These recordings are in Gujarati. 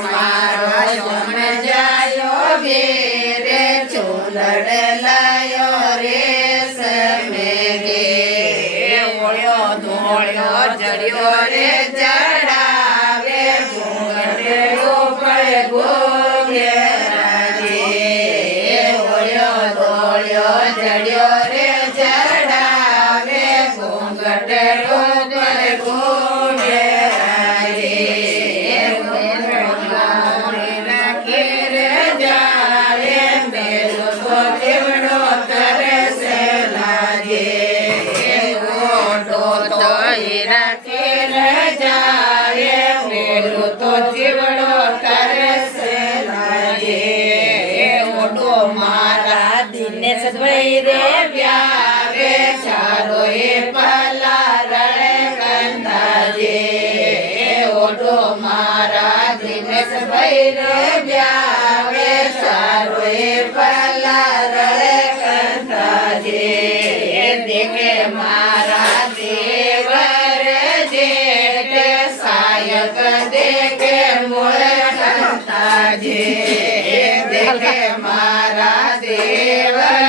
મારો જમણે જાયો વીરે ચૂલડ લાયો રે સમે ગે ઓળ્યો ધોળ્યો જડ્યો રે જડાવે ઘૂંઘટે ઉપર ઘૂંઘેરાજે ઓળ્યો ધોળ્યો જડ્યો રે જડાવે ઘૂંઘટે ઉપર ઘૂંઘેરાજે રાખી રે જાવે મેલો તો જીવડો કરે છે લાજે રાખી રે જાવે મેલો તો જીવડો કરે છે લાજે ઓડો મારા દિનેશભાઈ રે વ્યાવે ચાલો એ પલા રણે કંધાજે ઓડો મારા દિનેશભાઈ રે વ્યાવે ચાલો એ પલા રણે કંધાજે દેખે મારા દેવર જેઠે સાયક દેખે મૂળ કંધાજે દેખે મારા દેવર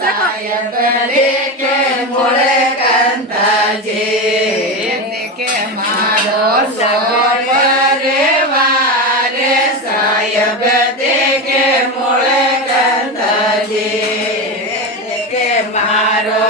સાયક દેખે મૂળ કંધાજે દેખે મારો સોમરે વારે સાયક દેખે મૂળ કંધાજે દેખે મારો